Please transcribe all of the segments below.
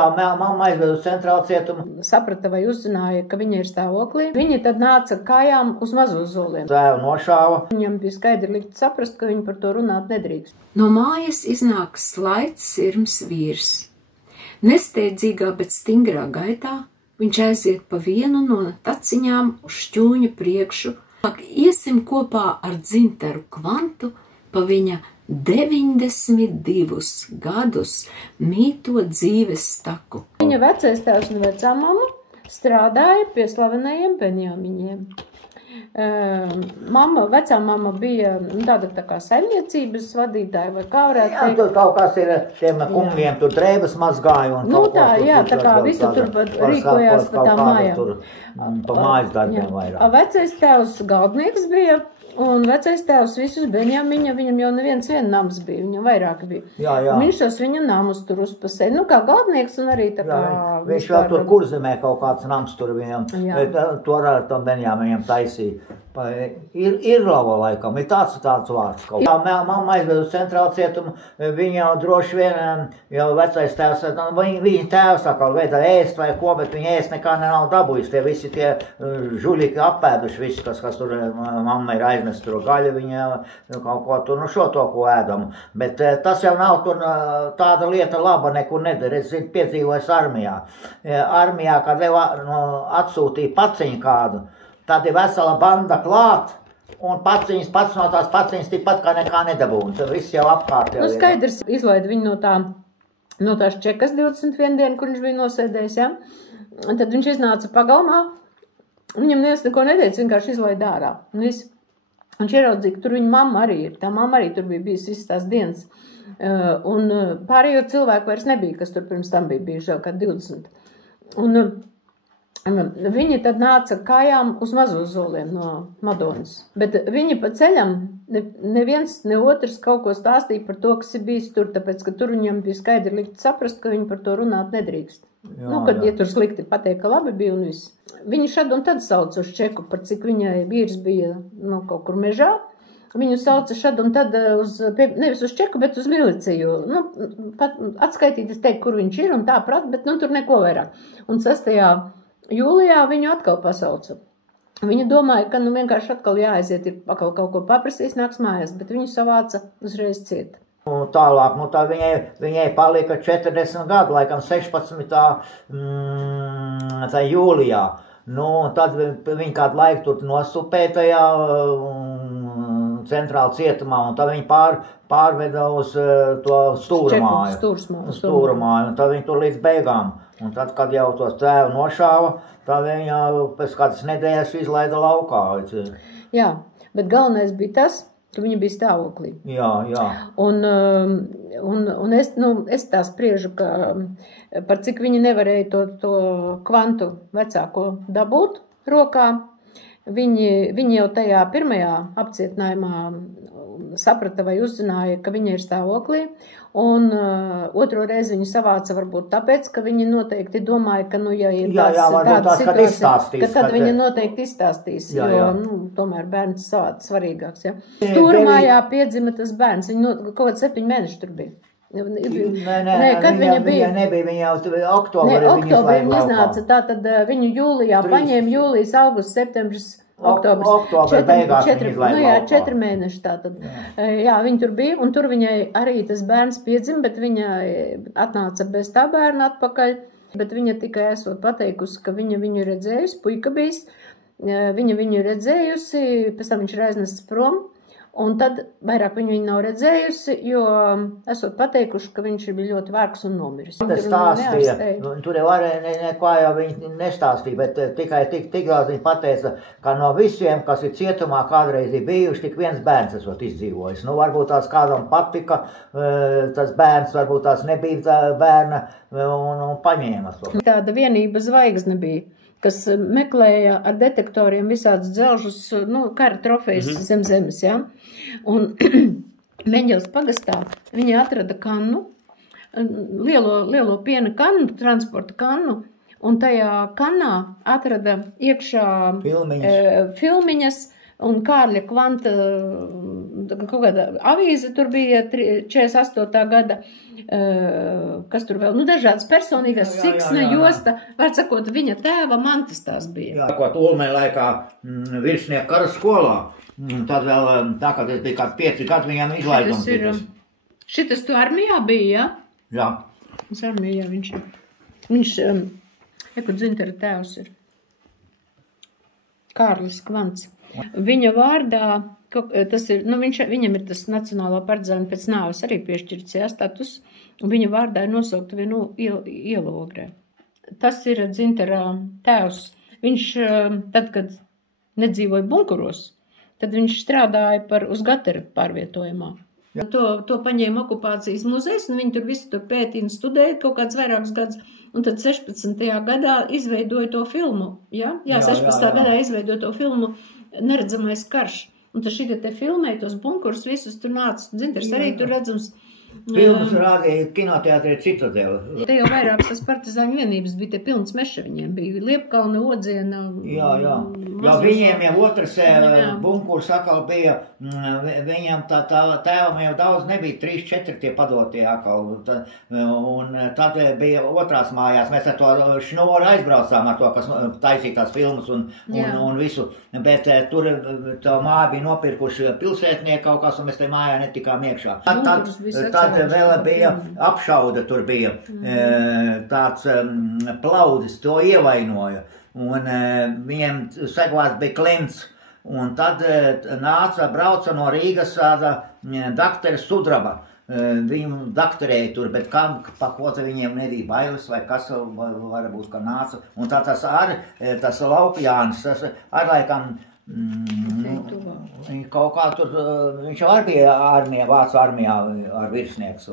Mamma aizveda uz centrālu cietumu. Saprata vai uzzināja, ka viņa ir stāvoklī. Viņa tad nāca kājām uz mazo zoliem. Tēvu nošāva. Viņam bija skaidri likt saprast, ka viņi par to runāt nedrīkst. No mājas iznāk slaids sirms vīrs. Nesteidzīgā, bet stingrā gaitā viņš aiziet pa vienu no taciņām uz šķūņa priekšu. Iesim kopā ar Dzintaru Kvantu pa viņa 92 gadus mīto dzīves staku. Viņa vecais tēvs un vecā mamma strādāja pie slavenajiem Benjamiņiem. Vecā mamma bija tāda tā kā saimniecības vadītāja, vai kā varētu teikt. Tur kaut kas ir tiem kungiem, tur drēbas mazgāja un kaut tā, jā, tā kā visi tur rīkojās pa tā mājām. Pa mājas darbiem vairāk. Vecais tēvs galdnieks bija. Un vecais tēvs visus Benjamiņa, viņam jau neviens nams bija, viņam vairāk bija. Jā. Viņš tos viņa namus tur uzpasēja, kā galdnieks un arī tā kā... Viņš vēl tur Kurzemē kaut kāds nams tur viņam, tur ar tom Benjamiņam taisīja. Irlava laikam, ir tāds vārds kaut. Mamma aizveda uz centrālu cietumu, viņa jau droši vien, jau vecais tēvs, viņa tēvs atkal veida ēst vai ko, bet viņa ēst nekā nav dabūjis. Tie visi tie žuļiki apēduši, visi, kas tur mamma ir aiznes tur gaļu, viņa kaut ko tur, šo to, ko ēdam. Bet tas jau nav tur tāda lieta laba, nekur nedara. Es piedzīvoju armijā. Armijā, kad atsūtīja paciņu kādu, tad ir vesela banda klāt, un pats no tās paciņas tikpat kā nekā nedabūna. Tad viss jau apkārt jau ir. Skaidrs, izlaida viņu no tās čekas 21 dienu, kur viņš bija nosēdējis, ja? Un tad viņš iznāca pagalmā, viņam neviens neko neteica, vienkārši izlaida ārā. Viņš ieraudzīja, ka tur viņa mamma arī ir. Tā mamma arī tur bija bijis visas tās dienas. Un pārējo cilvēku vairs nebija, kas tur pirms tam bija bijuši jau kā 20. Un viņi tad nāca kājām uz mazo zoliem no Madonas. Bet viņi pa ceļam, neviens, ne otrs kaut ko stāstīja par to, kas ir bijis tur, tāpēc, ka tur viņam bija skaidri likt saprast, ka viņi par to runāt nedrīkst. Kad ja tur slikti pateikt, ka labi bija un viss. Viņi šad un tad sauc uz čeku, par cik viņai vīrs bija kaut kur mežā. Viņu sauca šad un tad nevis uz čeku, bet uz miliciju. Atskaitīt, es teiktu, kur viņš ir un tā prat, bet tur neko vairāk. Un 6. jūlijā viņu atkal pasauca. Viņa domāja, ka vienkārši atkal jāaiziet, ir atkal kaut ko paprasīs, nāks mājās, bet viņu savāca uzreiz ciet. Tālāk, tā viņai palika 40 gadu, laikam 16. Jūlijā. Tad viņa kādu laiku tur nosupēja tajā centrāla cietumā, un tad viņa pārveda uz to stūra māju, un tad viņa tur līdz beigām. Un tad, kad jau tos tēvu nošāva, tad viņa pēc kādas nedēļas izlaida laukā. Jā, bet galvenais bija tas, ka viņa bija stāvoklī. Jā. Un es tā spriežu, ka par cik viņa nevarēja to Kvantu vecāko dabūt rokā, viņi jau tajā pirmajā apcietinājumā saprata vai uzzināja, ka viņa ir stāvoklī, un otro reizi viņu savāca varbūt tāpēc, ka viņi noteikti domāja, ka, ja ir tāda situācija, ka tad viņa noteikti izstāstīs, jo, tomēr bērns svarīgāks, ja. Stūrmājā piedzima tas bērns, viņa kaut kāds 7 mēneši tur bija. Viņa nebija, viņa jau oktobrī viņa iznāca, tātad viņu jūlijā paņēma jūlijas, augusts, septembris, oktobris, 4 mēneši tātad. Jā, viņa tur bija, un tur viņai arī tas bērns piedzima, bet viņa atnāca bez tā bērna atpakaļ, bet viņa tikai esot pateikusi, ka viņa viņu redzējusi, puika bijis, viņa viņu redzējusi, pēc tam viņš ir aiznesis prom. Un tad vairāk viņu nav redzējusi, jo esot pateikuši, ka viņš bija ļoti vārgs un nomiris. Tur jau neko jau viņi nestāstīja, bet tikai tik daudz viņi pateica, ka no visiem, kas ir cietumā kādreiz ir bijuši, tik viens bērns esot izdzīvojis. Varbūt tās kādam patika, tas bērns, varbūt tās nebija tā bērna un paņēma to. Tāda vienība zvaigzne bija, kas meklēja ar detektoriem visādus dzelžus, kara trofejas zem zemes, ja? Un Meņģeles pagastā viņi atrada kannu, lielo piena kannu, transporta kannu, un tajā kannā atrada iekšā filmiņas un Kārļa Kvanta kaut kāda avīze, tur bija 48. gada, kas tur vēl, dažādas personīgas, Siksna, Josta, var sakot, viņa tēva mantas tās bija. Jā, kaut Ulmē laikā virsnieku karaskolā, tad vēl, tā kā tas bija kāds 5 gadu, viņam izlaidums. Šitas tu armijā bija, ja? Jā. Tas armijā viņš ir. Viņš, kur Dzintara tēvs ir. Kārlis Kvants. Viņa vārdā, tas ir, viņam ir tas Nacionālā partizāna pēc nāves arī piešķirts, jā, status, un viņa vārdā ir nosaukta vienu ielu Ogrē. Tas ir Dzintara tēvs. Viņš, tad, kad nedzīvoja bunkuros, tad viņš strādāja uz Gatera pārvietojumā. Ja. To paņēma okupācijas muzejs, un viņi tur visu tur pētīja un studēja kaut kāds vairākus gadus, un tad 16. gadā izveidoja to filmu, jā, 16. gadā izveidoja to filmu Neredzamais karš, un tad šitie te filmēja tos bunkurus, visus tur nāca, Dzintars arī tur redzams. Filmas rādīja kinoteātrī Citadela. Te jau vairākas tas partizāņu vienības bija, te pilns meša viņiem bija, Liepkalna, Odziena. Jā, viņiem jau otrs bunkurs akal bija, viņam tā tēvam jau daudz nebija, 3-4 tie padotie akal, un tad bija otrās mājās, mēs ar to šnoru aizbraucām ar to, kas taisīja tās filmas un visu, bet tur tā māja bija nopirkuši pilsētnieki kaut kas, un mēs te mājā netikām iekšā. Tad vēl bija apšauda, tur bija tāds plaudis, to ievainoja, un viņiem sekvās bija klints, un tad brauca no Rīgas daktera Sudraba, viņu dakterēja tur, bet pa ko te viņiem nebija bailes, vai kas varbūt, ka nāca, un tā tas Laupjānis, tas laikam, kaut kā tur, viņš jau arī bija armijā, Vācu armijā ar virsnieks.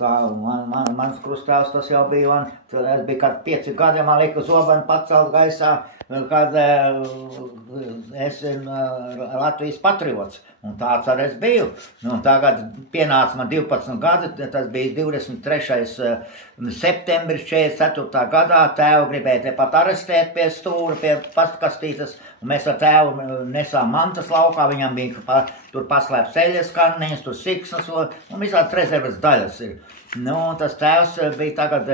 Tā, mans krustāvs tas jau bija, es biju kādi 5 gadi, man lika zobeni pacelt gaisā, kad es Latvijas patriots, un tāds arī es biju. Tagad pienāca man 12 gadi, tas bija 23. septembris 44. gadā, tēvu gribēja tepat arestēt pie stūra, pie pastkastītes, un mēs ar tēvu nesām mantas laukā, viņam bija tur paslēp ceļas karniņas, tur siksnas, un visāds rezerves daļas ir. Tas tēvs bija tagad,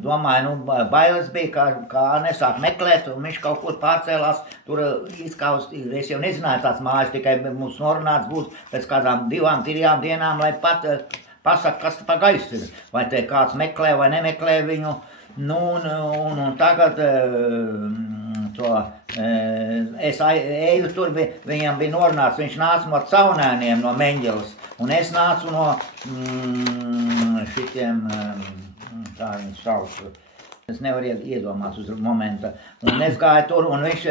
domāju, bailes bija, kā nesāk meklēt, un viņš kaut kur pārcēlās, tur izkaust, es jau nezināju tās mājas, tikai mums norunāts būs pēc kādām 2-3 dienām, lai pat pasaka, kas pa gaisu ir, vai te kāds meklē vai nemeklē viņu, un tagad es eju tur, viņam bija norunāts, viņš nāca no Caunēniem, no Meņģeles, un es nācu no šitiem, tā viņš sauc, es nevaru iedomāt uz momenta, un es gāju tur, un es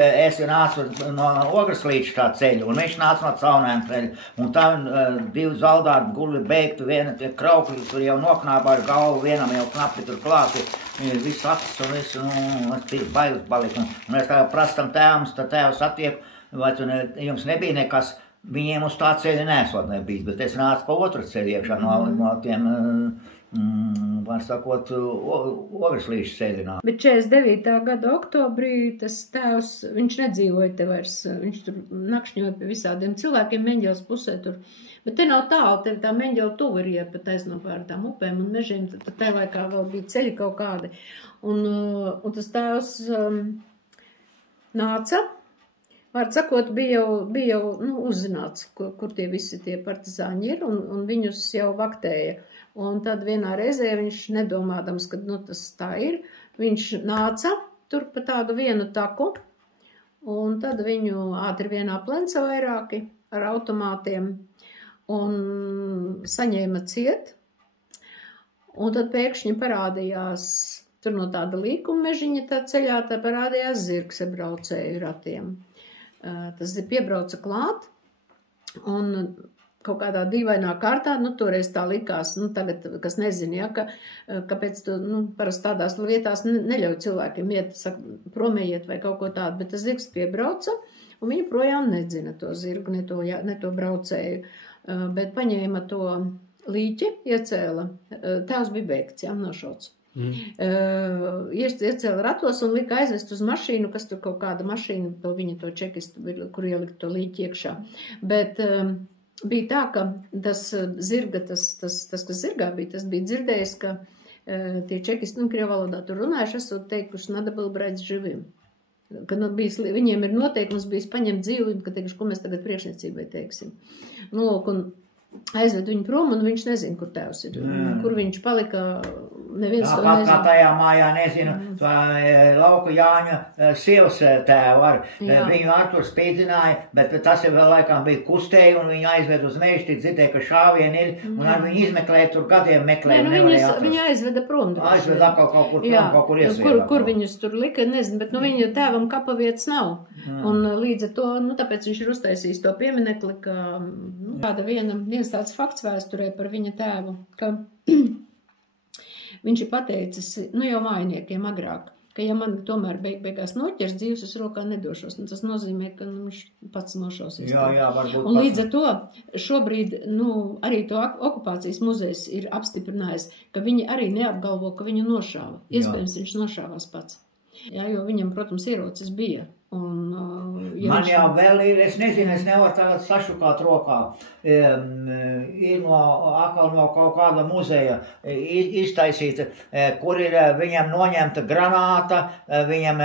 nācu no Ograslīča tā ceļa, un viņš nāca no Caunēna ceļa, un tā 2 zaldāti guli beigtu, viena tie kraukļi, tur jau noknāpā ar galvu, vienam jau knapi tur klāti, viss acis un viss, es biju bailes palika, un es tā prastam tēvams, tā tēvs attiek, vai jums nebija nekas, viņiem uz tā ceļa nesot nebijis, bet es nācu pa otru ceļu iekšā no tiem, var sakot, Ograslīšu ceļinā. Bet 49. gada oktobrī tas tēvs, viņš nedzīvoja te vairs, viņš tur nakšņoja pie visādiem cilvēkiem Meņģeles pusē tur. Bet te nav tālu, te tā Meņģele tuvu ir iet pat taisno pār tām upēm un mežiem, tad te laikā vēl bija ceļi kaut kādi. Un tas tēvs nāca, var sakot, bija jau uzzināts, kur tie visi tie partizāņi ir, un viņus jau vaktēja. Un tad vienā reizē viņš, nedomādams, ka tas tā ir, viņš nāca tur pa tādu vienu taku, un tad viņu ātri vienā plenca vairāki ar automātiem, un saņēma ciet, un tad pēkšņi parādījās, tur no tāda līkuma mežiņa tā ceļā, tā parādījās zirgs ar braucēju ratiem. Tas piebrauca klāt, un kaut kādā dīvainā kārtā, toreiz tā likās, tagad, kas nezina, ja, kāpēc tu, parasti tādās vietās neļauj cilvēkiem iet, saka, promējiet vai kaut ko tādu, bet tas zirgs piebrauca, un viņi projām nedzina to zirgu, ne to braucēju, bet paņēma to līķi, iecēla, tēvs bija beigts, jā, nošauts. Iecēla ratos un lika aizvest uz mašīnu, kas tur kaut kāda mašīna, to viņa to čekistu, kur ielikt to līķi iekšā. Bet bija tā, ka tas zirga, tas, kas zirgā bija, tas bija dzirdējis, ka tie čekisti, krievu valodā tur runājuši, esot teikuši, надо было брать живым. Ka viņiem ir noteikums bijis paņemt dzīvi, ka teikuši, ko mēs tagad priekšniecībai teiksim. Nu, lūk, un aizved viņu prom, un viņš nezina, kur tēvs ir. Kur viņš palika, neviens to nezina. Kā tajā mājā nezinu, Lauka Jāņa sievas tēvu ar. Viņu Artur spīdzināja, bet tas jau vēl laikam bija kustēji, un viņu aizved uz mežu, tik dzirdēja, ka šāvieni ir, un ar viņu izmeklēja, tur gadiem meklēja. Viņu aizveda prom. Aizved atkal kaut kur prom, kaut kur iesvieda. Kur viņus tur lika, nezinu, bet viņa tēvam kapavietas nav. Un līdz ar to, tāpēc viņš ir uztaisījis to pieminekli, ka kāda viens tāds fakts vēsturē par viņa tēvu, ka viņš ir pateicis, jau mājiniekiem agrāk, ka ja man tomēr beigās noķers dzīves, es rokā nedošos. Tas nozīmē, ka viņš pats nošausies. Jā, varbūt. Un līdz ar to šobrīd, arī to okupācijas muzejs ir apstiprinājis, ka viņi arī neapgalvo, ka viņu nošāva. Iespējams, viņš nošāvās pats. Jā, jo viņam, protams, ierocis bija. Man jau vēl ir, es nezinu, es nevaru tagad sašukāt rokā. Ir no kaut kāda muzeja iztaisīta, kur ir viņam noņemta granāta, viņam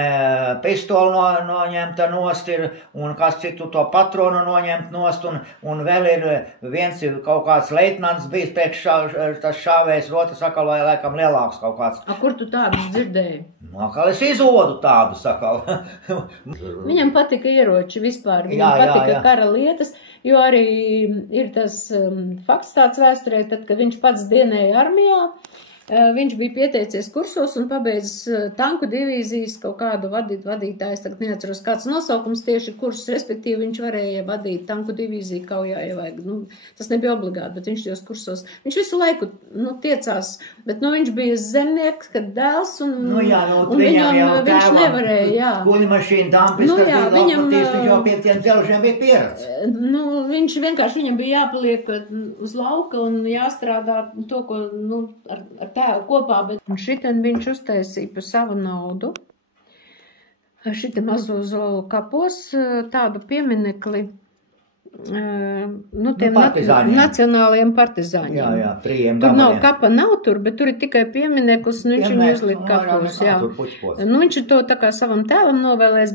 pistola noņemta nost ir, un kas citu to patronu noņemt nost, un vēl ir viens kaut kāds leitnants bijis tas šāvējs, otrs sakal vai laikam lielāks kaut kāds. Kur tu tādus dzirdēji? Es izvodu tādu sakal. Viņam patika ieroči vispār, viņam patika kara lietas, jo arī ir tas fakts tāds vēsturē, tad, kad viņš pats dienēja armijā, viņš bija pieteicies kursos un pabeidzis tanku divīzijas kaut kādu vadītājs, tagad neatceros kāds nosaukums tieši kursus, respektīvi viņš varēja vadīt tanku divīziju kaujā, ja vajag. Tas nebija obligāti, bet viņš tajos kursos, viņš visu laiku tiecās, bet viņš bija zemnieks, kad dēls, un viņam viņš nevarēja, jā. Kuļmašīna, dampis, viņš jau pie tiem dzelžiem bija pieredz. Viņš vienkārši, viņam bija jāpaliek uz lauka un jāstrādā to, ko, ar tēvu kopā, bet šitien viņš uztaisīja par savu naudu. Šitien mazo zolu kapos tādu pieminekli tiem nacionālajiem partizāņiem. Jā, trījiem tur nav kapa, nav tur, bet tur ir tikai piemineklis, un viņš viņu uzlika kapos. Viņš ir to tā kā savam tēvam novēlēs,